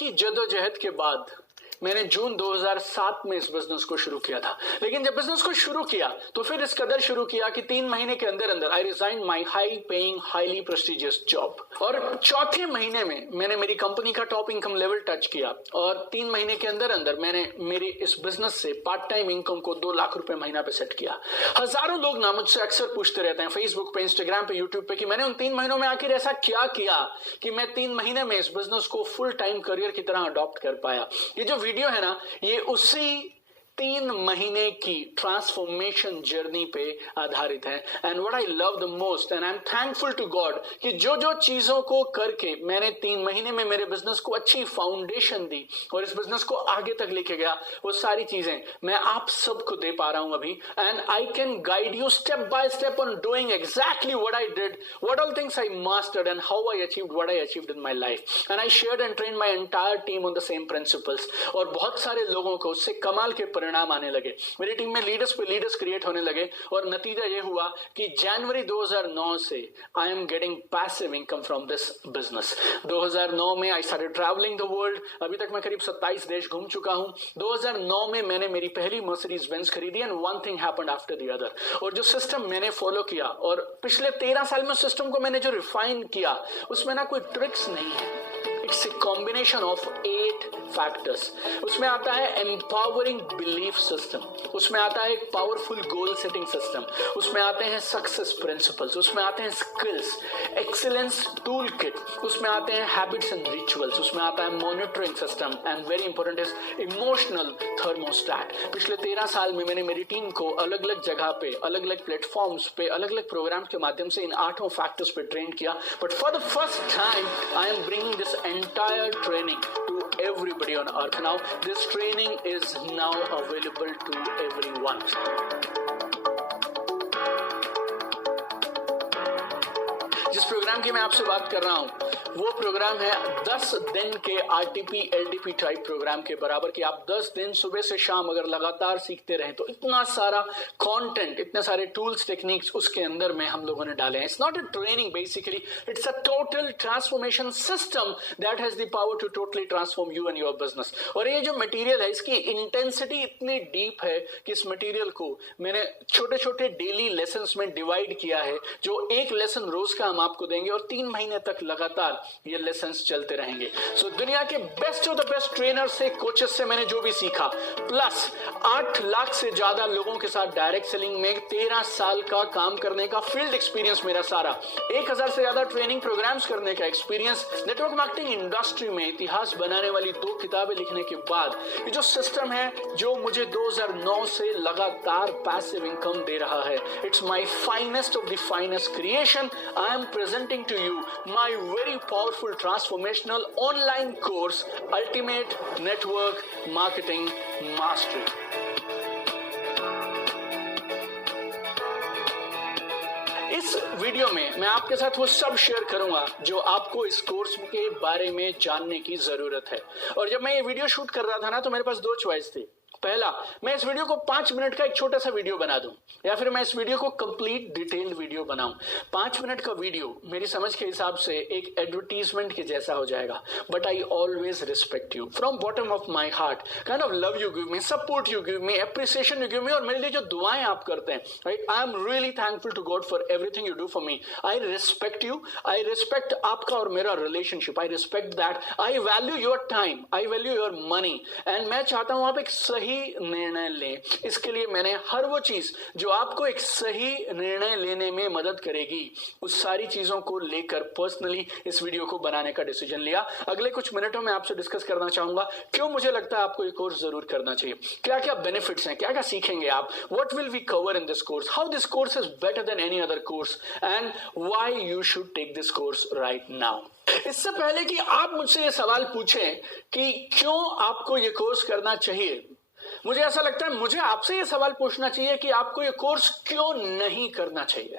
की जदोजहद के बाद मैंने जून 2007 में इस बिजनेस को शुरू किया था। लेकिन जब बिजनेस को शुरू किया तो फिर इस कदर शुरू किया कि 3 महीने के अंदर अंदर I resign my high paying highly prestigious job, और चौथे महीने में मैंने मेरी कंपनी का टॉप इनकम लेवल टच किया, और 3 महीने के अंदर अंदर मैंने मेरी इस बिजनेस से पार्ट टाइम इनकम को 2 लाख रुपए महीना पे सेट किया। हजारों लोग ना मुझसे अक्सर पूछते रहते हैं फेसबुक पे, इंस्टाग्राम पे, यूट्यूब पे कि मैंने उन 3 महीनों में आखिर ऐसा क्या किया कि मैं 3 महीने में इस बिजनेस को फुल टाइम करियर की तरह अडॉप्ट कर पाया। ये जो वीडियो है ना, ये उसी 3 महीने की ट्रांसफॉर्मेशन जर्नी पे आधारित है। And what I love the most and I am thankful to God कि जो जो चीजों को करके मैंने 3 महीने में मेरे बिजनेस को अच्छी फाउंडेशन दी और इस बिजनेस को आगे तक लेके गया, वो सारी चीजें मैं आप सबको दे पा रहा हूं अभी। And I can guide you step by step on doing exactly what I did, what all things I mastered and how I achieved what I achieved in my life. And I shared and trained my entire team on the same principles, और बहुत सारे लोगों को उससे कमाल के परिणाम आने लगे। मेरी टीम में लीडर्स पे लीडर्स क्रिएट होने लगे, और नतीजा ये हुआ कि जनवरी 2009 से I am getting passive income from this business. 2009 में I started travelling the world. अभी तक मैं करीब 27 देश घूम चुका हूं। 2009 में मैंने मेरी पहली मर्सिडीज बेंज खरीदी, and one thing happened after the other. और जो सिस्टम मैंने फॉलो किया, और पिछले 13 साल में सिस्टम को मैंने जो रिफाइन किया, उसमें ना कोई ट्रिक्स नहीं है। It's a combination of 8 factors. उसमें आता है एम्पावरिंग बिलीफ सिस्टम, उसमें आता है एक पावरफुल गोल सेटिंग सिस्टम, उसमें आते हैं सक्सेस प्रिंसिपल्स, उसमें आते हैं स्किल्स, एक्सीलेंस टूल किट, उसमें आते हैं हैबिट्स एंड रिचुअल्स, उसमें आता है monitoring system, and very important is emotional thermostat. पिछले 13 साल में मैंने मेरी टीम को अलग अलग जगह पे, अलग अलग प्लेटफॉर्म्स पे, अलग अलग प्रोग्राम्स के माध्यम से इन 8 फैक्टर्स पे ट्रेन किया। But for the first time I am bringing this entire training to everybody on earth. Now this training is now available to everyone. जिस प्रोग्राम की मैं आपसे बात कर रहा हूं वो प्रोग्राम है 10 दिन के आरटीपी एलटीपी टाइप प्रोग्राम के बराबर, कि आप 10 दिन सुबह से शाम अगर लगातार सीखते रहें तो इतना सारा कंटेंट, इतने सारे टूल्स, टेक्निक्स उसके अंदर में हम लोगों ने डाले हैं। It's not a training, basically it's a total transformation system that has the power to totally transform you and your business. और ये जो मटेरियल है, इसकी इंटेंसिटी इतनी डीप है कि इस मटेरियल को मैंने छोटे छोटे डेली लेसन्स में डिवाइड किया है, जो एक लेसन रोज का हम आपको देंगे, और 3 महीने तक लगातार ये लेसन्स चलते रहेंगे। सो दुनिया के best of the best trainer से, कोचेस से मैंने जो भी सीखा, प्लस 8 लाख से ज्यादा लोगों के साथ डायरेक्ट सेलिंग में 13 साल का काम करने का फील्ड एक्सपीरियंस मेरा सारा, 1000 से ज्यादा ट्रेनिंग प्रोग्राम्स करने का एक्सपीरियंस, नेटवर्क मार्केटिंग इंडस्ट्री में इतिहास बनाने वाली 2 किताबें लिखने के बाद ये जो सिस्टम है जो मुझे 2009 से लगातार पैसिव इनकम दे रहा है, it's my finest of the finest creation. I am presenting to you my very powerful transformational online course, Ultimate Network Marketing Mastery. इस वीडियो में मैं आपके साथ वो सब शेयर करूंगा जो आपको इस कोर्स के बारे में जानने की जरूरत है। और जब मैं ये वीडियो शूट कर रहा था ना, तो मेरे पास 2 चॉइस थी। पहला, मैं इस वीडियो को 5 मिनट का एक छोटा सा वीडियो बना दूं, या फिर मैं इस वीडियो को कंप्लीट डिटेल्ड वीडियो बनाऊं। 5 मिनट का वीडियो मेरी समझ के हिसाब से एक एडवर्टीजमेंट के जैसा हो जाएगा। But I always respect you from bottom of my heart, kind of love you give me, support you give me, appreciation you give me, और मेरे लिए जो दुआएं आप करते हैं, right, I am really thankful to God for everything you do for me. I respect you, I respect आपका और मेरा relationship, I respect that, I value your time, I value your money, and मैं चाहता हूं आप एक सही निर्णय लें। इसके लिए मैंने हर वो चीज जो आपको एक सही निर्णय लेने में मदद करेगी, उस सारी चीजों को लेकर पर्सनली इस वीडियो को बनाने का डिसीजन लिया। अगले कुछ मिनटों में आपसे डिस्कस करना चाहूंगा क्यों मुझे लगता है आपको ये कोर्स जरूर करना चाहिए, क्या क्या बेनिफिट्स हैं, क्या क्या सीखेंगे आप, what will we cover in this course, how this course is better than any other course, and why you should take this course right now. इससे पहले कि आप मुझसे ये सवाल पूछें कि क्यों आपको ये कोर्स करना चाहिए, मुझे ऐसा लगता है मुझे आपसे ये सवाल पूछना चाहिए कि आपको ये कोर्स क्यों नहीं करना चाहिए।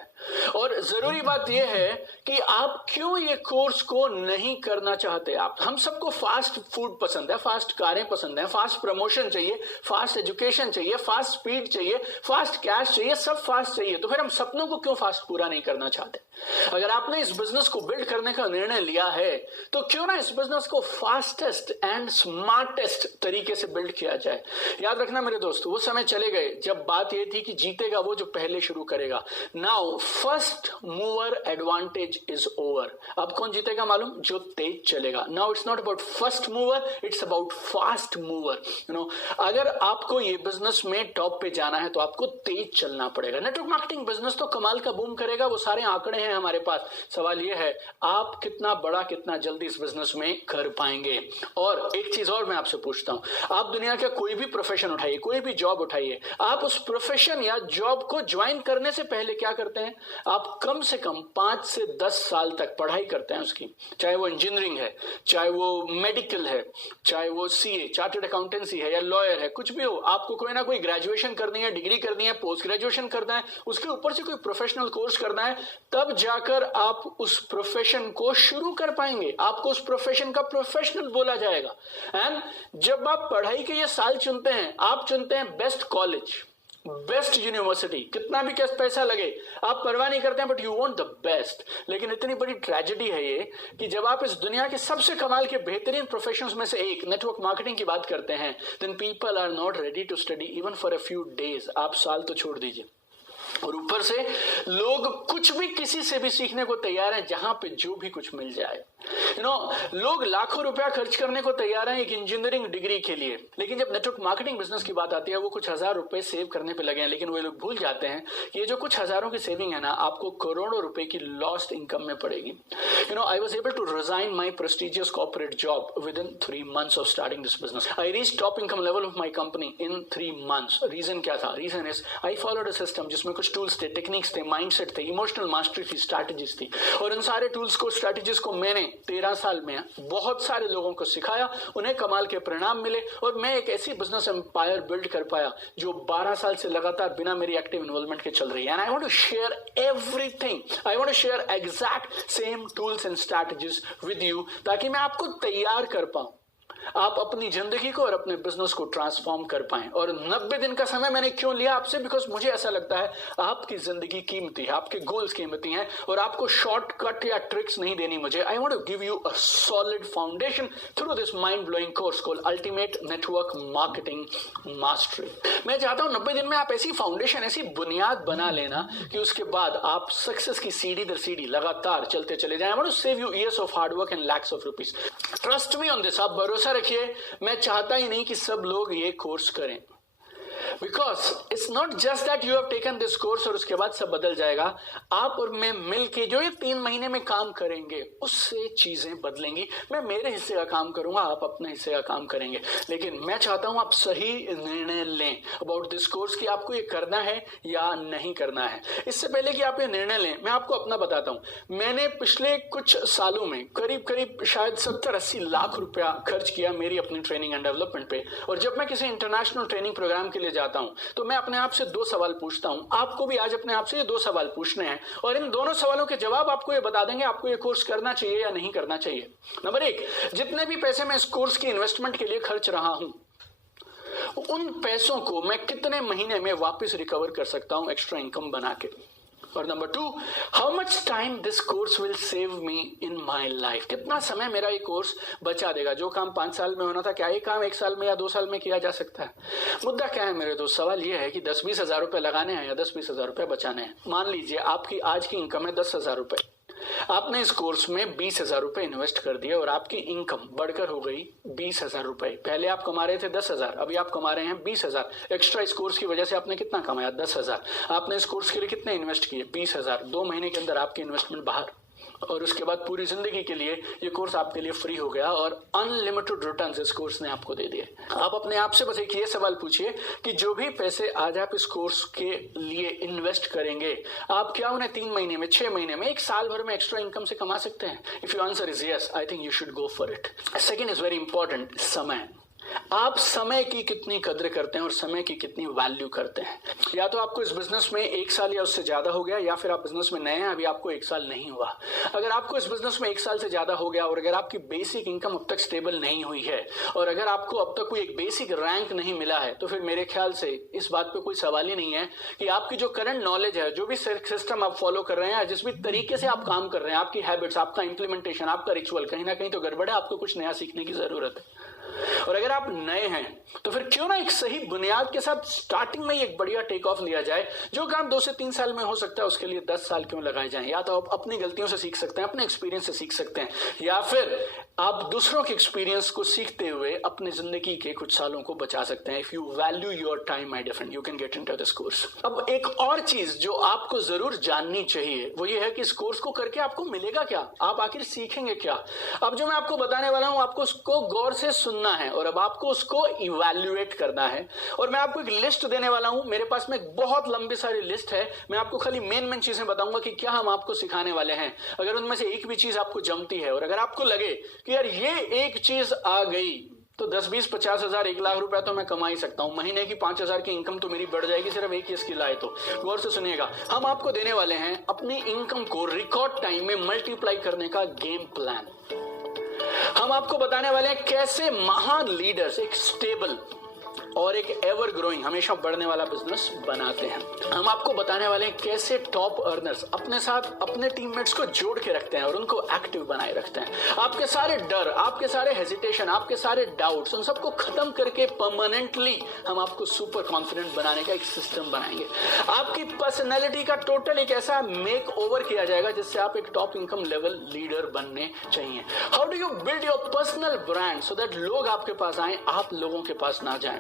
और जरूरी बात यह है कि आप क्यों ये कोर्स को नहीं करना चाहते। आप हम सबको फास्ट फूड पसंद है, फास्ट कारें पसंद है, फास्ट प्रमोशन चाहिए, फास्ट एजुकेशन चाहिए, फास्ट स्पीड चाहिए, फास्ट कैश चाहिए, सब फास्ट चाहिए। तो फिर हम सपनों को क्यों फास्ट पूरा नहीं करना चाहते। अगर आपने इस बिजनेस को बिल्ड करने का निर्णय लिया है तो क्यों ना इस बिजनेस को फास्टेस्ट एंड स्मार्टेस्ट तरीके से बिल्ड किया जाए। याद रखना मेरे दोस्तों, वो समय चले गए जब बात यह थी कि जीतेगा वो जो पहले शुरू करेगा। Now first mover advantage is over. अब कौन जीतेगा मालूम? जो तेज चलेगा। Now it's not about first mover, it's about fast mover. अगर आपको ये बिजनेस में टॉप पे जाना है तो आपको तेज चलना पड़ेगा। नेटवर्क मार्केटिंग बिजनेस तो कमाल का बूम करेगा, वो सारे आंकड़े हैं हमारे पास। सवाल यह है आप कितना बड़ा कितना जल्दी इस बिजनेस में कर पाएंगे। और एक चीज और मैं आपसे पूछता हूं, आप दुनिया का कोई भी प्रोफेशन उठाइए, कोई भी जॉब उठाइए, आप उस प्रोफेशन या जॉब को ज्वाइन करने से पहले क्या करते हैं? आप कम से कम 5 से 10 साल तक पढ़ाई करते हैं उसकी। चाहे वो इंजीनियरिंग है, चाहे वो मेडिकल है, चाहे वो सीए चार्टर्ड अकाउंटेंसी है या लॉयर है, कुछ भी हो, आपको कोई ना कोई ग्रेजुएशन करनी है, डिग्री करनी है, पोस्ट ग्रेजुएशन करना है, उसके ऊपर से कोई प्रोफेशनल कोर्स करना है, तब जाकर आप उस प्रोफेशन को शुरू कर पाएंगे। आपको उस प्रोफेशन का प्रोफेशनल बोला जाएगा। एंड जब आप पढ़ाई के ये साल चुनते हैं, आप चुनते हैं बेस्ट कॉलेज, बेस्ट यूनिवर्सिटी, कितना भी कैसे पैसा लगे आप परवाह नहीं करते हैं, but you want the best. लेकिन इतनी बड़ी ट्रेजेडी है ये कि जब आप इस दुनिया के सबसे कमाल के बेहतरीन प्रोफेशंस में से एक नेटवर्क मार्केटिंग की बात करते हैं, then people are not ready to study even for a few days. आप साल तो छोड़ दीजिए, और ऊपर से लोग कुछ भी किसी से भी सीखने को तैयार हैं, जहां पे जो भी कुछ मिल जाए। लोग लाखों रुपया खर्च करने को तैयार हैं एक इंजीनियरिंग डिग्री के लिए, लेकिन जब नेटवर्क मार्केटिंग बिजनेस की बात आती है वो कुछ हजार रुपए सेव करने पे लगे हैं। लेकिन वो लोग भूल जाते हैं कि ये जो कुछ हजारों की सेविंग है ना, आपको करोड़ों रुपए की लॉस्ट इनकम में पड़ेगी। I was able to resign my prestigious corporate job within 3 months of starting this business. I reach top income level of my company in 3 months। Reason क्या था? Reason is I followed a system जिसमें कुछ tools थे, techniques थे, mindset थे, emotional mastery थी, strategies थी। और इन सारे टूल्स को, स्ट्रैटेजीज को मैंने 13 साल में बहुत सारे लोगों को सिखाया, उन्हें कमाल के परिणाम मिले, और मैं एक ऐसी बिजनेस एम्पायर बिल्ड कर पाया जो 12 साल से लगातार बिना मेरी एक्टिव इन्वॉल्वमेंट के चल रही है। And I want to share everything, I want to share exact same tools and strategies with you, ताकि मैं आपको तैयार कर पाऊं, आप अपनी जिंदगी को और अपने बिजनेस को ट्रांसफॉर्म कर पाएं। और 90 दिन का समय मैंने क्यों लिया आपसे? बिकॉज मुझे ऐसा लगता है आपकी जिंदगी कीमती है, आपके गोल्स कीमती हैं, और आपको शॉर्टकट या ट्रिक्स नहीं देनी मुझे। I want to give you a solid foundation through this mind blowing course called ultimate network marketing mastery. मैं चाहता हूं 90 दिन में आप ऐसी फाउंडेशन, ऐसी बुनियाद बना लेना कि उसके बाद आप सक्सेस की सीढ़ी दर सीढ़ी लगातार चलते चले जाएं। I want to save you years of hard work and lakhs of rupees. Trust me on this, आप भरोसा रखिए, मैं चाहता ही नहीं कि सब लोग ये कोर्स करें। Because it's not just that you have taken this course और उसके बाद सब बदल जाएगा। आप और मैं मिलके जो ये 3 महीने में काम करेंगे उससे चीजें बदलेंगी। मैं मेरे हिस्से का काम करूंगा, आप अपने हिस्से का काम करेंगे। लेकिन मैं चाहता हूं आप सही निर्णय लें अबाउट दिस कोर्स कि आपको ये करना है या नहीं करना है। इससे पहले कि आप ये निर्णय लें, मैं आपको अपना बताता हूं। मैंने पिछले कुछ सालों में करीब शायद 70-80 लाख रुपया खर्च किया मेरी अपनी ट्रेनिंग एंड डेवलपमेंट पे। और जब मैं किसी इंटरनेशनल ट्रेनिंग प्रोग्राम के लिए जाता हूं तो मैं अपने आप से 2 सवाल पूछता हूं। आपको भी आज अपने आप से ये 2 सवाल पूछने हैं, और इन दोनों सवालों के जवाब आपको ये बता देंगे आपको ये कोर्स करना चाहिए या नहीं करना चाहिए। नंबर 1, जितने भी पैसे मैं इस कोर्स की इन्वेस्टमेंट के लिए खर्च रहा हूं, उन पैसों को मैं कितने महीने में वापस रिकवर कर सकता हूं एक्स्ट्रा इनकम बना के। और number 2, how much time this course will save me in my life. कितना समय मेरा ये कोर्स बचा देगा। जो काम 5 साल में होना था, क्या ये काम 1 साल में या 2 साल में किया जा सकता है? मुद्दा क्या है मेरे दोस्त? सवाल ये है कि 10-20 हजार रुपए लगाने हैं या 10-20 हजार रुपए बचाने हैं। मान लीजिए आपकी आज की इनकम है 10 हजार रुपए, आपने इस कोर्स में 20 हजार रुपए इन्वेस्ट कर दिए और आपकी इनकम बढ़कर हो गई 20 हजार रुपए। पहले आप कमा रहे थे 10 हजार, अभी आप कमा रहे हैं 20 हजार। एक्स्ट्रा इस कोर्स की वजह से आपने कितना कमाया? 10 हजार। आपने इस कोर्स के लिए कितने इन्वेस्ट किए? 20 हजार। 2 महीने के अंदर आपकी इन्वेस्टमेंट बाहर, और उसके बाद पूरी जिंदगी के लिए ये कोर्स आपके लिए फ्री हो गया और अनलिमिटेड रिटर्न्स इस कोर्स ने आपको दे दिए। आप अपने आप से बस एक ये सवाल पूछिए कि जो भी पैसे आज आप इस कोर्स के लिए इन्वेस्ट करेंगे, आप क्या उन्हें 3 महीने में, 6 महीने में, 1 साल भर में एक्स्ट्रा इनकम से कमा सकते हैं? If your answer is yes, I think you should go for it. Second is very important, समय। आप समय की कितनी कद्र करते हैं और समय की कितनी वैल्यू करते हैं। या तो आपको इस बिजनेस में 1 साल या उससे ज्यादा हो गया, या फिर आप बिजनेस में नए हैं, अभी आपको 1 साल नहीं हुआ। अगर आपको इस बिजनेस में 1 साल से ज्यादा हो गया और अगर आपकी बेसिक इनकम अब तक स्टेबल नहीं हुई है और अगर आपको अब तक कोई एक बेसिक रैंक नहीं मिला है, तो फिर मेरे ख्याल से इस बात पे कोई सवाल ही नहीं है कि आपकी जो करंट नॉलेज है, जो भी सिस्टम आप फॉलो कर रहे हैं, जिस भी तरीके से आप काम कर रहे हैं, आपकी हैबिट्स, आपका इंप्लीमेंटेशन, आपका रिचुअल, कहीं ना कहीं तो गड़बड़ है। आपको कुछ नया सीखने की जरूरत है। और अगर आप नए हैं तो फिर क्यों ना एक सही बुनियाद के साथ स्टार्टिंग में ही एक बढ़िया टेक ऑफ लिया जाए। जो काम 2 से 3 साल में हो सकता है उसके लिए 10 साल क्यों लगाए जाएं। या तो आप अपनी गलतियों से सीख सकते हैं, अपने एक्सपीरियंस से सीख सकते हैं, या फिर आप दूसरों के एक्सपीरियंस को सीखते हुए अपनी जिंदगी के कुछ सालों को बचा सकते हैं। If you value your time my dear friend, you can get into this course. अब एक और चीज जो आपको जरूर जाननी चाहिए वो ये है कि इस कोर्स को करके आपको मिलेगा क्या, आप आखिर सीखेंगे क्या। अब जो मैं आपको बताने वाला हूं, आपको उसको गौर से सुनना है और अब आपको उसको इवैल्यूएट करना है। और मैं आपको एक लिस्ट देने वाला हूं, मेरे पास में एक बहुत लंबी सारी लिस्ट है। मैं आपको खाली मेन चीजें बताऊंगा कि क्या हम आपको सिखाने वाले हैं। अगर उनमें से एक भी चीज आपको जमती है और अगर आपको लगे कि यार ये एक चीज आ गई तो 10, 20, 50 हजार, 1 लाख रुपया तो मैं कमा ही सकता हूं। महीने की 5,000 की इनकम तो मेरी बढ़ जाएगी सिर्फ एक ही स्किल आए तो। गौर से सुनिएगा, हम आपको देने वाले हैं अपनी इनकम को रिकॉर्ड टाइम में मल्टीप्लाई करने का गेम प्लान। हम आपको बताने वाले हैं कैसे महान लीडर्स एक स्टेबल और एक एवर ग्रोइंग, हमेशा बढ़ने वाला बिजनेस बनाते हैं। हम आपको बताने वाले हैं कैसे टॉप अर्नर्स अपने साथ अपने टीममेट्स को जोड़ के रखते हैं और उनको एक्टिव बनाए रखते हैं। आपके सारे डर, आपके सारे हेजिटेशन, आपके सारे डाउट्स, उन सबको खत्म करके परमानेंटली हम आपको सुपर कॉन्फिडेंट बनाने का एक सिस्टम बनाएंगे। आपकी पर्सनैलिटी का टोटल एक ऐसा मेक ओवर किया जाएगा जिससे आप एक टॉप इनकम लेवल लीडर बनने चाहिए। How do you build your personal brand so that लोग आपके पास आए, आप लोगों के पास ना जाएं।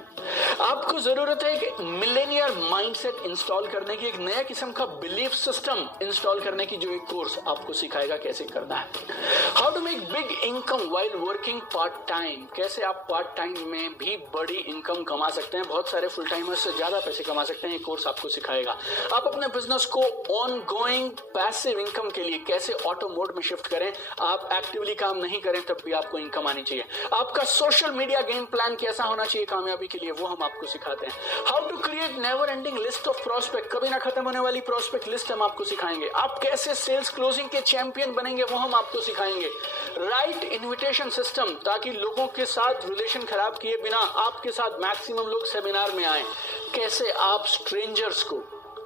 आपको जरूरत है एक मिलेनियर माइंडसेट इंस्टॉल करने की, एक नया किस्म का बिलीफ सिस्टम इंस्टॉल करने की, जो एक कोर्स आपको सिखाएगा कैसे करना है। How to make big income while working part time, कैसे आप पार्ट टाइम में भी बड़ी इनकम कमा सकते हैं, बहुत सारे फुल टाइमर्स से ज्यादा पैसे कमा सकते हैं, ये कोर्स आपको सिखाएगा। आप अपने बिजनेस को ऑन गोइंग पैसिव इनकम के लिए कैसे ऑटो मोड में शिफ्ट करें, आप एक्टिवली काम नहीं करें तब भी आपको इनकम आनी चाहिए। आपका सोशल मीडिया गेम प्लान कैसा होना चाहिए कामयाबी के लिए, वो हम आपको सिखाते हैं। How to create never ending list of prospect, कभी ना खत्म होने वाली प्रोस्पेक्ट लिस्ट हम आपको सिखाएंगे। आप कैसे सेल्स क्लोजिंग के चैंपियन बनेंगे वो हम आपको सिखाएंगे। राइट इनविटेशन सिस्टम, ताकि लोगों के साथ रिलेशन खराब किए बिना आपके साथ मैक्सिमम लोग सेमिनार में आए। कैसे आप स्ट्रेंजर्स को,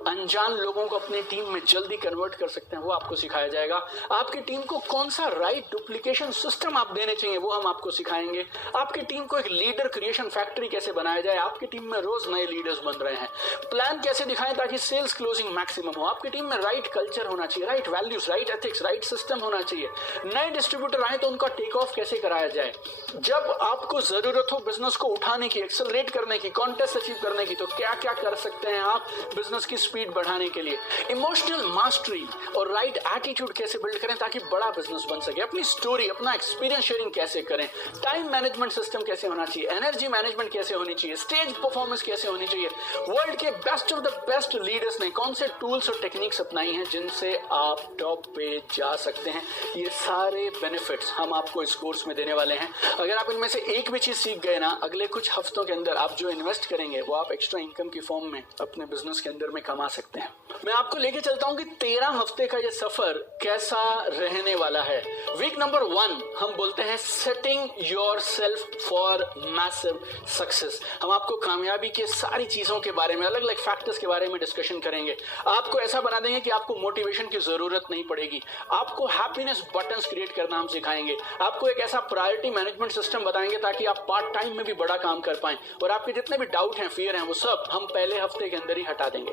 अनजान लोगों को अपनी टीम में जल्दी कन्वर्ट कर सकते हैं, वो आपको सिखाया जाएगा। आपकी टीम को कौन सा राइट डुप्लीकेशन सिस्टम आप देने चाहिए वो हम आपको सिखाएंगे। आपकी टीम को एक लीडर क्रिएशन फैक्ट्री कैसे बनाया जाए, आपकी टीम में रोज नए लीडर्स बन रहे हैं। प्लान कैसे दिखाएं ताकि सेल्स क्लोजिंग मैक्सिमम हो। आपकी टीम में राइट कल्चर होना चाहिए, right values, right ethics, right system होना चाहिए। नए डिस्ट्रीब्यूटर आए तो उनका टेक ऑफ कैसे कराया जाए। जब आपको जरूरत हो बिजनेस को उठाने की, एक्सेलरेट करने की, कॉन्टेस्ट अचीव करने की, तो क्या क्या कर सकते हैं आप बिजनेस की स्पीड बढ़ाने के लिए। इमोशनल मास्टरी और राइट एटीट्यूड कैसे बिल्ड करें ताकि बड़ा बिजनेस बन सके। अपनी स्टोरी, अपना एक्सपीरियंस शेयरिंग कैसे करें। टाइम मैनेजमेंट सिस्टम कैसे होना चाहिए, एनर्जी मैनेजमेंट कैसे होनी चाहिए, स्टेज परफॉर्मेंस कैसे होनी चाहिए। वर्ल्ड के best of the best leaders ने कौन से टूल्स और टेक्निक्स अपनाई हैं जिनसे आप टॉप पे जा सकते हैं। ये सारे बेनिफिट्स हम आपको इस कोर्स में देने वाले हैं। अगर आप इनमें से एक भी चीज सीख गए ना, अगले कुछ हफ्तों के अंदर आप जो इन्वेस्ट करेंगे वो आप एक्स्ट्रा इनकम की फॉर्म में अपने बिजनेस के अंदर में कमा सकते हैं। मैं आपको लेके चलता हूं कि 13 हफ्ते का ये सफर कैसा रहने वाला है। वीक नंबर 1 हम बोलते हैं setting your self for massive success. हम आपको कामयाबी के सारी चीजों के बारे में, अलग अलग फैक्टर्स के बारे में डिस्कशन करेंगे। आपको ऐसा बना देंगे कि आपको मोटिवेशन की जरूरत नहीं पड़ेगी। आपको हैप्पीनेस बटन्स क्रिएट करना हम सिखाएंगे। आपको एक ऐसा प्रायोरिटी मैनेजमेंट सिस्टम बताएंगे ताकि आप पार्ट टाइम में भी बड़ा काम कर पाएं। और आपके जितने भी डाउट हैं, फियर हैं, वो सब हम पहले हफ्ते के अंदर ही हटा देंगे।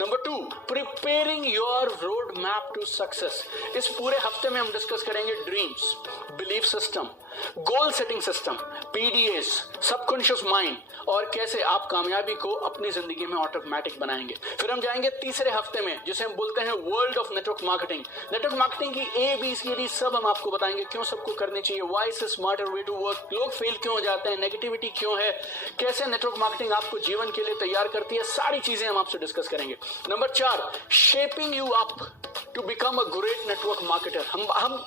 Number 2, preparing your road map to success. इस पूरे हफ्ते में हम डिस्कस करेंगे dreams, belief system, goal setting system, PDS, subconscious mind और कैसे आप कामयाबी को अपनी जिंदगी में ऑटोमेटिक बनाएंगे। फिर हम जाएंगे तीसरे हफ्ते में जिसे हम बोलते हैं world of network marketing. Network marketing की ABCD सब हम आपको बताएंगे, क्यों सबको करनी चाहिए, why is smarter way to work, लोग फेल क्यों हो जाते हैं, नेगेटिविटी क्यों है, कैसे नेटवर्क मार्केटिंग आपको जीवन के लिए तैयार करती है, सारी चीजें हम आपसे डिस्कस करेंगे। चाहिए। Number 4, shaping you up to become a great network marketer.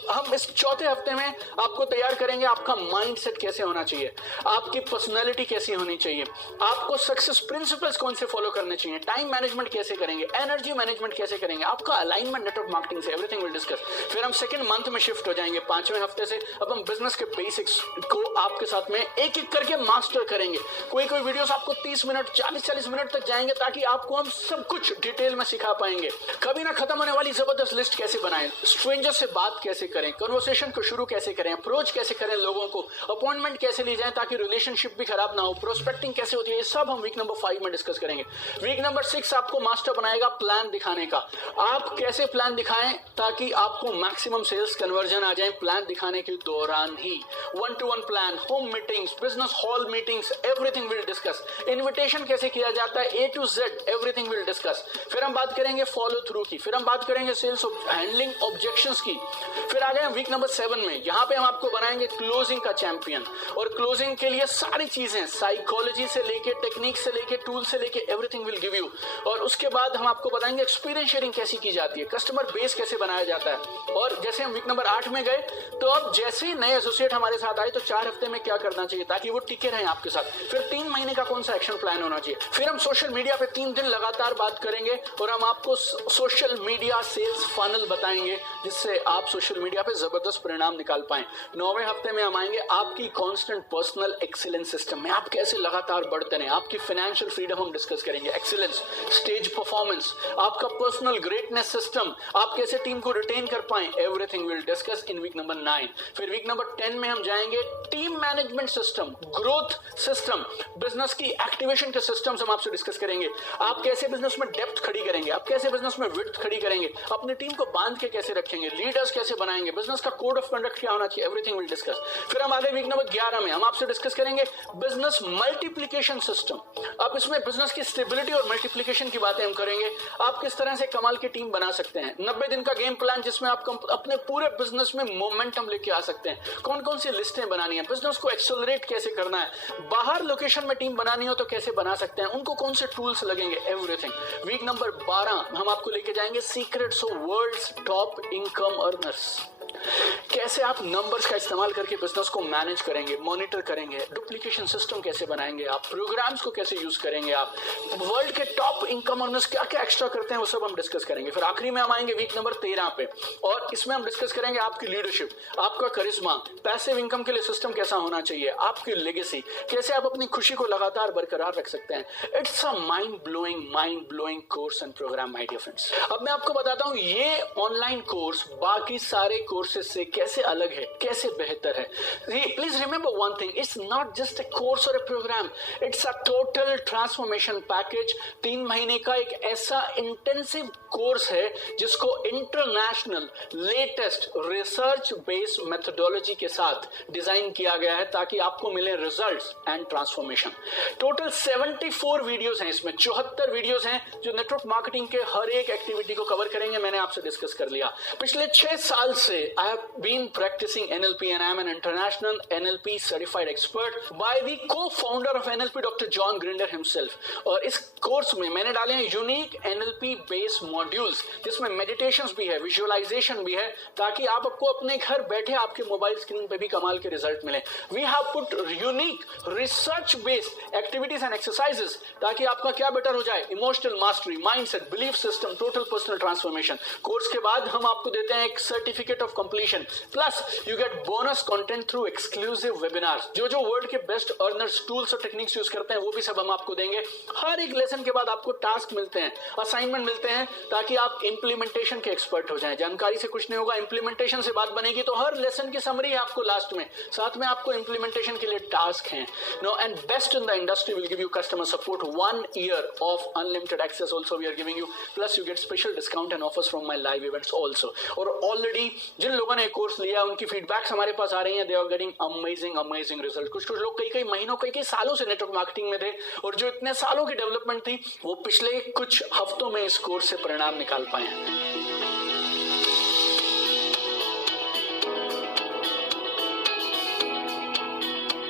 हम इस चौथे हफ्ते में आपको तैयार करेंगे आपका माइंडसेट कैसे होना चाहिए, आपकी पर्सनैलिटी कैसी होनी चाहिए, आपको सक्सेस प्रिंसिपल्स कौन से फॉलो करने चाहिए, टाइम मैनेजमेंट कैसे करेंगे, एनर्जी मैनेजमेंट कैसे करेंगे, आपका अलाइनमेंट नेटवर्क मार्केटिंग से, एवरीथिंग विल डिस्कस। फिर हम सेकंड मंथ में शिफ्ट हो जाएंगे, 5वें हफ्ते से अब हम बिजनेस के बेसिक्स को आपके साथ में एक एक करके मास्टर करेंगे। कोई वीडियोस आपको 30 मिनट 40 मिनट तक जाएंगे ताकि आपको हम सब कुछ डिटेल में सिखा पाएंगे। कभी ना खत्म होने वाली जबरदस्त लिस्ट कैसे बनाएं, स्ट्रेंजर से बात कैसे करें, कन्वर्सेशन को शुरू कैसे करें, अप्रोच कैसे करें लोगों को, अपॉइंटमेंट कैसे ली जाए ताकि रिलेशनशिप भी खराब ना हो, प्रोस्पेक्टिंग कैसे होती है, ये सब हम वीक नंबर 5 में डिस्कस करेंगे। वीक नंबर 6 आपको मास्टर बनाएगा प्लान दिखाने का। आप कैसे प्लान दिखाएं ताकि आपको मैक्सिमम सेल्स कन्वर्जन आ जाए प्लान दिखाने के दौरान ही। 1-to-1 plan, home meetings, business hall meetings, everything will discuss. Invitation कैसे किया जाता है, A to Z, everything will discuss. फिर हम बात करेंगे फॉलो थ्रू की, फिर हम बात करेंगे सेल्स हैंडलिंग ऑब्जेक्शंस की। फिर आ गए वीक नंबर 7 में, यहां पे हम आपको बनाएंगे क्लोजिंग का चैंपियन। और क्लोजिंग के लिए सारी चीजें, साइकोलॉजी से लेके, टेक्निक से लेके, टूल से लेके, एवरीथिंग विल गिव यू। और उसके बाद हम आपको बताएंगे एक्सपीरियंस शेयरिंग कैसी की जाती है, कस्टमर बेस कैसे बनाया जाता है। और जैसे हम वीक नंबर 8 में गए तो अब जैसे नए एसोसिएट हमारे साथ आए तो 4 हफ्ते में क्या करना चाहिए ताकि वो टिके रहें आपके साथ। फिर 3 महीने का कौन सा एक्शन प्लान होना चाहिए। फिर हम सोशल मीडिया पे 3 दिन लगातार बात करेंगे और हम आपको सोशल मीडिया सेल्स फनल बताएंगे जिससे आप सोशल मीडिया पे जबरदस्त परिणाम निकाल पाएं। 9वें हफ्ते में हम आएंगे आपकी कांस्टेंट पर्सनल एक्सीलेंस सिस्टम में, आप कैसे लगातार बढ़ते रहें। आपकी फाइनेंशियल फ्रीडम हम डिस्कस करेंगे, एक्सीलेंस, स्टेज परफॉर्मेंस, आपका पर्सनल ग्रेटनेस सिस्टम, आप कैसे टीम को रिटेन कर पाएं, everything will discuss in week number 9। फिर वीक नंबर 10 में हम जाएंगे team management system, growth system, business की एक्टिवेशन के सिस्टम्स हम आपसे डिस्कस करेंगे। आप कैसे बिजनेस में डेप्थ खड़ी करेंगे, आप कैसे बिजनेस में विड्थ खड़ी करेंगे, अपनी टीम को बांध के कैसे रखेंगे, लीडर्स कैसे बनाएंगे, बिजनेस का कोड ऑफ कंडक्ट क्या होना चाहिए, एवरीथिंग विल डिस्कस। फिर हम आगे वीक नंबर 11 में हम आपसे डिस्कस करेंगे बिजनेस मल्टीप्लिकेशन सिस्टम। अब इसमें बिजनेस की स्टेबिलिटी और मल्टीप्लिकेशन की बातें हम करेंगे, आप किस तरह से कमाल की टीम बना सकते हैं। 90 दिन का गेम प्लान जिसमें आप अपने पूरे बिजनेस में मोमेंटम लेके आ सकते हैं, कौन कौन सी लिस्टें बनानी है, बिजनेस को एक्सेलरेट कैसे करना है, बाहर लोकेशन में टीम बनानी हो तो कैसे बना सकते हैं, उनको कौन से टूल्स लगेंगे, एवरीथिंग। वीक नंबर 12 हम आपको लेके जाएंगे secrets of world's top income earners. कैसे आप नंबर्स का इस्तेमाल करके बिजनेस को मैनेज करेंगे, मॉनिटर करेंगे, डुप्लीकेशन सिस्टम कैसे बनाएंगे आप, प्रोग्राम्स को कैसे यूज करेंगे आप, वर्ल्ड के टॉप इनकम अर्नर्स क्या क्या एक्स्ट्रा करते हैं वो सब हम डिस्कस करेंगे। फिर आखिरी में हम आएंगे वीक नंबर 13 पे और इसमें हम डिस्कस करेंगे आपकी लीडरशिप, आपका करिश्मा, पैसिव इनकम के लिए सिस्टम कैसा होना चाहिए, आपकी लेगेसी, कैसे आप अपनी खुशी को लगातार बरकरार रख सकते हैं। It's a mind blowing course and program my dear friends. अब मैं आपको बताता हूं ये ऑनलाइन कोर्स बाकी सारे कोर्सेज से कैसे अलग है, कैसे बेहतर है। Please remember one thing, it's not just a course और a programme, it's a total transformation package. 3 महीने का एक ऐसा इंटेंसिव कोर्स है जिसको international latest research based methodology के साथ डिजाइन किया गया है ताकि आपको मिले results and transformation. Total 74 videos हैं, इसमें 74 वीडियोस हैं जो नेटवर्क मार्केटिंग के हर एक एक्टिविटी को कवर करेंगे। मैंने आपसे डिस्कस कर लिया। पिछले 6 साल से I have been practicing NLP and I am an international NLP certified expert by the co-founder of NLP Dr. John Grinder himself। और इस कोर्स में मैंने डाले हैं यूनिक NLP बेस्ड मॉड्यूल्स जिसमें मेडिटेशंस भी है, विजुअलाइजेशन भी है ताकि आपको अपने घर बैठे आपके मोबाइल स्क्रीन पे भी कमाल के रिजल्ट मिले। We have put unique research based activities and exercises ताकि आपका क्या बेटर हो जाए, emotional mastery, mindset, belief system, total personal transformation. Course के बाद हम आपको देते हैं एक certificate of completion plus you get bonus content through exclusive webinars. जो वर्ल्ड के बेस्ट अर्नर्स टूल्स और टेक्निक्स यूज करते हैं वो भी सब हम आपको देंगे। हर एक लेसन के बाद आपको टास्क मिलते हैं, असाइनमेंट मिलते हैं ताकि आप इंप्लीमेंटेशन के एक्सपर्ट हो जाएं। जानकारी से कुछ नहीं होगा, इंप्लीमेंटेशन से बात बनेगी। तो हर लेसन की समरी है आपको लास्ट में, साथ में आपको इंप्लीमेंटेशन के लिए टास्क हैं। No and best in the industry will give you customer support, 1 year of unlimited access also we are giving you, plus you get special discount and offers from my live events also। और already जिन लोगों ने course लिया उनकी feedbacks हमारे पास आ रही हैं, they are getting amazing result. कुछ लोग कई महीनों कई सालों से नेटवर्क मार्केटिंग में थे और जो इतने सालों की डेवलपमेंट थी वो पिछले कुछ हफ्तों में इस कोर्स से परिणाम निकाल पाए हैं।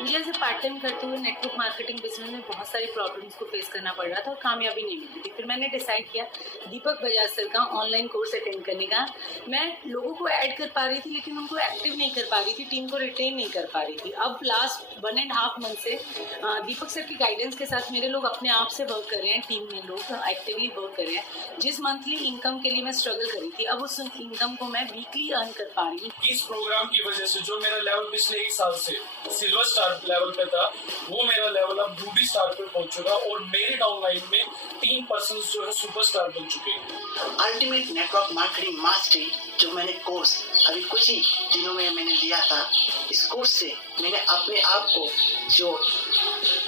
मुझे ऐसे पार्ट टाइम करते हुए नेटवर्क मार्केटिंग बिजनेस में बहुत सारी प्रॉब्लम्स को फेस करना पड़ रहा था और कामयाबी नहीं मिली थी। फिर मैंने डिसाइड किया दीपक बजाज सर का ऑनलाइन कोर्स अटेंड करने का। मैं लोगों को ऐड कर पा रही थी लेकिन उनको एक्टिव नहीं कर पा रही थी, टीम को रिटेन नहीं कर पा रही थी। अब लास्ट 1.5 मंथ से दीपक सर की गाइडेंस के साथ मेरे लोग अपने आप से वर्क कर रहे हैं, टीम में लोग एक्टिवली वर्क कर रहे हैं। जिस मंथली इनकम के लिए मैं स्ट्रगल कर रही थी, अब उस इनकम को मैं वीकली अर्न कर पा रही हूँ। इस प्रोग्राम की वजह से जो मेरा लेवल पिछले 1 साल से सिल्वर स्टार लेवल पे था, वो मेरा लेवल अब रूबी स्टार पे पहुंच चुका और मेरे डाउनलाइन में 3 पर्सन जो है सुपरस्टार बन चुके हैं। अल्टीमेट नेटवर्क मार्केटिंग मास्टरी जो मैंने कोर्स अभी कुछ ही दिनों में मैंने लिया था, इस कोर्स से मैंने अपने आप को जो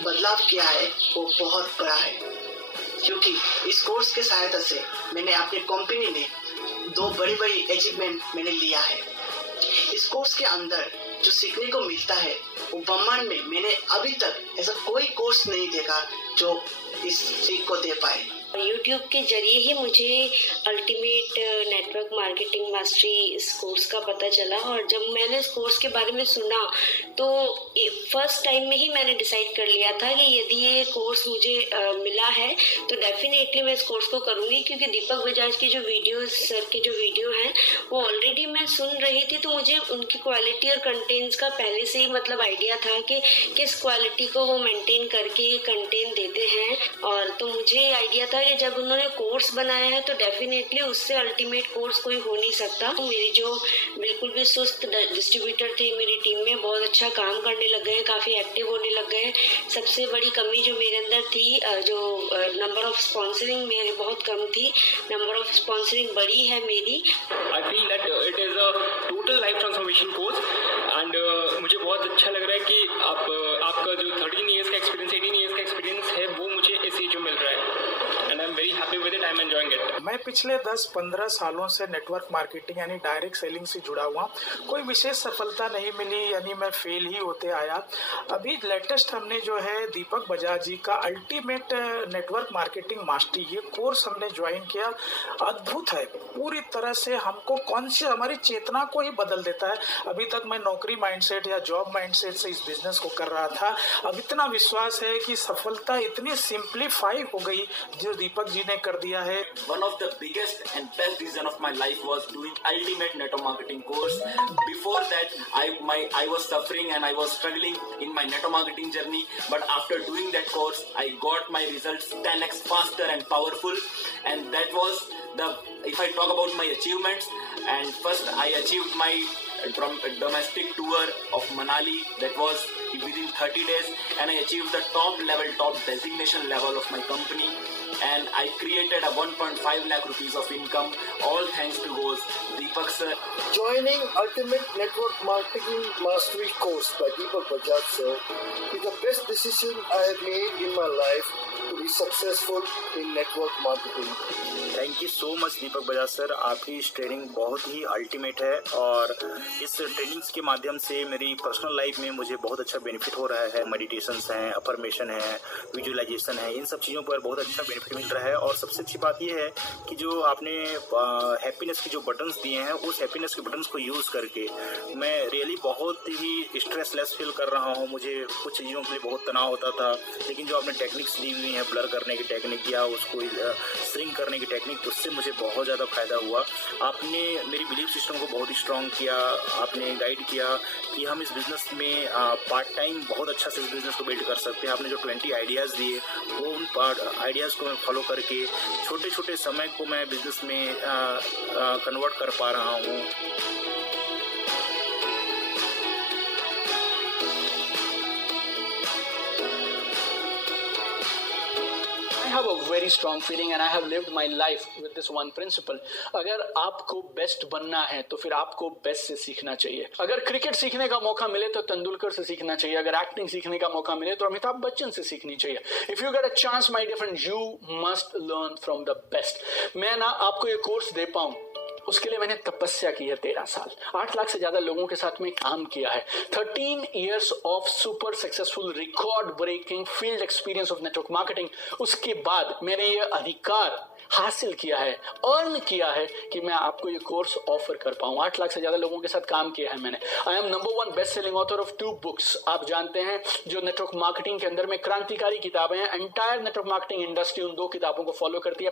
बदलाव किया है वो बहुत बड़ा है, क्योंकि इस कोर्स के सहायता से मैंने अपनी कंपनी में 2 बड़ी अचीवमेंट मैंने लिया है। इस कोर्स के अंदर जो सीखने को मिलता है वो ब्रह्मांड में मैंने अभी तक ऐसा कोई कोर्स नहीं देखा जो इस सीख को दे पाए। YouTube के जरिए ही मुझे अल्टीमेट नेटवर्क मार्केटिंग मास्टरी इस कोर्स का पता चला और जब मैंने इस कोर्स के बारे में सुना तो फर्स्ट टाइम में ही मैंने डिसाइड कर लिया था कि यदि ये कोर्स मुझे मिला है तो डेफिनेटली मैं इस कोर्स को करूँगी, क्योंकि दीपक बजाज की जो वीडियोस सर के जो वीडियो हैं वो ऑलरेडी मैं सुन रही थी, तो मुझे उनकी क्वालिटी और कंटेंट्स का पहले से ही मतलब आइडिया था कि किस क्वालिटी को वो मेंटेन करके कंटेंट देते हैं। और तो मुझे आइडिया था कि जब उन्होंने कोर्स बनाया है तो डेफिनेटली उससे अल्टीमेट कोर्स कोई हो नहीं सकता। मेरी जो बिल्कुल भी सुस्त डिस्ट्रीब्यूटर थे मेरी टीम में बहुत अच्छा काम करने लग गए, काफ़ी एक्टिव होने लग गए। सबसे बड़ी कमी जो मेरे अंदर थी, जो नंबर ऑफ स्पॉन्सरिंग मेरी बहुत कम थी, नंबर ऑफ स्पॉन्सरिंग बड़ी है मेरी। I feel that it is a total life transformation course and मुझे बहुत अच्छा लग रहा है कि आपका जो 13 ईयर्स का एक्सपीरियंस 18 ईयर्स का एक्सपीरियंस है वो मुझे इस एज में मिल रहा है and I'm very happy with it. I'm enjoying it. मैं पिछले 10-15 सालों से नेटवर्क मार्केटिंग यानी डायरेक्ट सेलिंग से जुड़ा हुआ। कोई विशेष सफलता नहीं मिली, यानी मैं फेल ही होते आया। अभी लेटेस्ट हमने जो है दीपक बजाज जी का अल्टीमेट नेटवर्क मार्केटिंग मास्टरी ये कोर्स हमने ज्वाइन किया। अद्भुत है, पूरी तरह से हमको हमारी चेतना को ही बदल देता है। अभी तक मैं नौकरी माइंडसेट या जॉब माइंडसेट से इस बिजनेस को कर रहा था। अब इतना विश्वास है कि सफलता इतनी सिंप्लीफाई हो गई जो दीपक जी ने कर दिया है। One of the biggest and best decision of my life was doing ultimate network marketing course. Before that, I was suffering and I was struggling in my network marketing journey. But after doing that course, I got my results 10x faster and powerful. And that was if I talk about my achievements, and first I achieved my domestic tour of Manali. That was within 30 days, and I achieved the top designation level of my company. And I created a 1.5 lakh rupees of income, all thanks to Deepak sir. Joining Ultimate Network Marketing Mastery course by Deepak Bajaj sir is the best decision I have made in my life to be successful in network marketing. Thank you so much Deepak Bajaj sir, आपकी इस training बहुत ही ultimate है और इस trainings के माध्यम से मेरी पर्सनल लाइफ में मुझे बहुत अच्छा बेनिफिट हो रहा है। मेडिटेशंस हैं, अफर्मेशन है, विजुअलाइजेशन है, इन सब चीज़ों पर बहुत अच्छा बेनिफिट मिल रहा है। और सबसे अच्छी बात यह है कि जो आपने हैप्पीनेस के जो बटन्स दिए हैं उस हैप्पीनेस के बटन्स को यूज़ करके मैं रियली बहुत ही स्ट्रेसलेस फील कर रहा हूँ। मुझे कुछ चीज़ों के लिए बहुत तनाव होता था, लेकिन जो आपने टेक्निक्स दी हुई हैं, ब्लर करने की टेक्निक या उसको श्रिंक करने की टेक्निक, उससे मुझे बहुत ज़्यादा फ़ायदा हुआ। आपने मेरी बिलीफ सिस्टम को बहुत ही स्ट्रॉन्ग किया, आपने गाइड किया कि हम इस बिज़नेस में पार्ट टाइम बहुत अच्छा से इस बिज़नेस को बिल्ड कर सकते हैं। आपने जो 20 आइडियाज़ दिए वो उन आइडियाज़ को मैं फॉलो करके छोटे छोटे समय को मैं बिज़नेस में कन्वर्ट कर पा रहा हूँ। I have a very strong feeling and I have lived my life with this one principle. अगर आपको बेस्ट बनना है तो फिर आपको बेस्ट से सीखना चाहिए। अगर क्रिकेट सीखने का मौका मिले तो तेंदुलकर से सीखना चाहिए, अगर एक्टिंग सीखने का मौका मिले तो अमिताभ बच्चन से सीखनी चाहिए। If you get a chance, my dear friend, you must learn from the best. मैं ना आपको ये कोर्स दे पाऊँ उसके लिए मैंने तपस्या की है 13 साल, 8 लाख से ज्यादा लोगों के साथ में काम किया है, 13 years of super successful record breaking field experience of network marketing. उसके बाद मैंने ये अधिकार हासिल किया है, अर्न किया है कि मैं आपको ये कोर्स ऑफर कर पाऊं। 8 लाख से ज्यादा लोगों के साथ काम किया है मैंने। I am number 1 best selling author of 2 books. आप जानते हैं जो नेटवर्क मार्केटिंग के अंदर में क्रांतिकारी किताबें हैं, एंटायर नेटवर्क मार्केटिंग इंडस्ट्री उन 2 किताबों को फॉलो करती है।